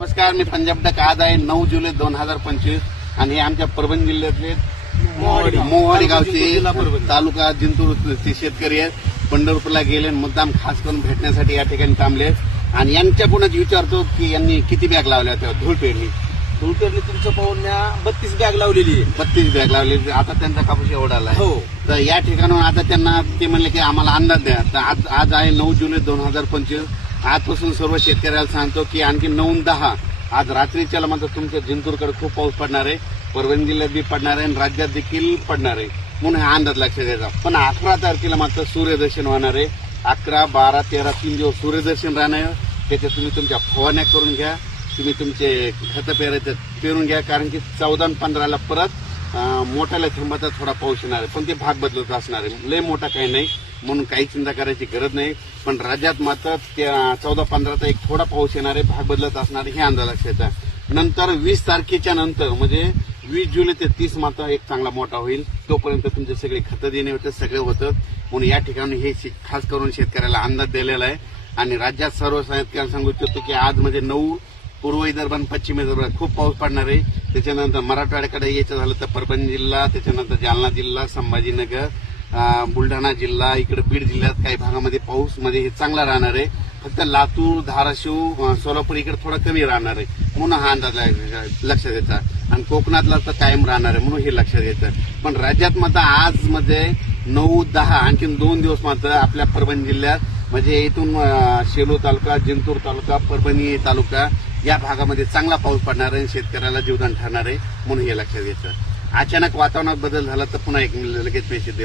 नमस्कार, मी पंजाब डक. आज आहे 9 जुलै 2025 आणि हे आमच्या परभणी जिल्ह्यातले मोवाडी गावचे तालुका जिंतूर ते शेतकरी आहेत. पंढरपूरला गेले मुद्दाम खास करून भेटण्यासाठी या ठिकाणी थांबले आणि यांच्याकडूनच विचारतो की यांनी किती बॅग लावल्या होत्या धूळ पेरणी. तुमचं पाहून 32 बॅग लावलेली आहे. 32 बॅग लावली. आता त्यांचा कापूस एवढाला आहे. हो. तर या ठिकाणाहून आता त्यांना ते म्हणले की आम्हाला अंदाज द्या. तर आज आहे 9 जुलै 2025. आजपासून सर्व शेतकऱ्याला सांगतो की आणखी 9-10 आज रात्रीच्याला मात्र तुमच्या जिंतूरकडे खूप पाऊस पडणार आहे. परभणी जिल्ह्यात बी पडणार आहे आणि राज्यात देखील पडणार आहे म्हणून हा अंदाज लक्षात द्यायचा. पण 11 तारखेला मात्र सूर्यदर्शन होणार आहे. 11, 12, 13 3 दिवस सूर्यदर्शन राहणार आहे. त्याच्यात तुम्ही तुमच्या फवारण्या करून घ्या. तुम्ही तुमचे खतं पेरून घ्या. कारण की 14 आणि 15ला परत मोठ्याला थांबाचा थोडा पाऊस येणार आहे. पण ते भाग बदलत असणार आहे. लय मोठा काही नाही म्हणून काही चिंता करायची गरज नाही. पण राज्यात मात्र 14-15चा एक थोडा पाऊस येणार आहे. भाग बदलत असणार आहे. हे अंदाज लक्षात. नंतर 20 तारखेच्या नंतर म्हणजे 20 जुलै ते 30 मात्र एक चांगला मोठा होईल. तोपर्यंत तुमचे सगळे खतं देणे होते, सगळे होतं. म्हणून या ठिकाणी हे खास करून शेतकऱ्याला अंदाज दिलेला आहे. आणि राज्यात सर्व शेतकऱ्यांना सांगू इच्छितो की आज म्हणजे 9 पूर्व विदर्भ आणि पश्चिम विदर्भात खूप पाऊस पडणार आहे. त्याच्यानंतर मराठवाड्याकडे यायचं झालं तर परभणी जिल्हा, त्याच्यानंतर जालना जिल्हा, संभाजीनगर, बुलढाणा जिल्हा, इकडे बीड जिल्ह्यात काही भागामध्ये पाऊस म्हणजे हे चांगला राहणार आहे. फक्त लातूर, धाराशिव, सोलापूर इकडे थोडा कमी राहणार आहे म्हणून हा अंदाज लक्षात द्यायचा. आणि कोकणातला तर कायम राहणार आहे म्हणून हे लक्षात द्यायचं. पण राज्यात मात्र आज म्हणजे 9-10 आणखी 2 दिवस मात्र आपल्या परभणी जिल्ह्यात म्हणजे इथून शेलू तालुका, जिंतूर तालुका, परभणी तालुका या भागामध्ये चांगला पाऊस पडणार आहे. शेतकऱ्याला जीवदान ठरणार आहे म्हणून हे लक्षात घ्यायचं. अचानक वातावरणात बदल झाला तर पुन्हा एक लगेच मेसेज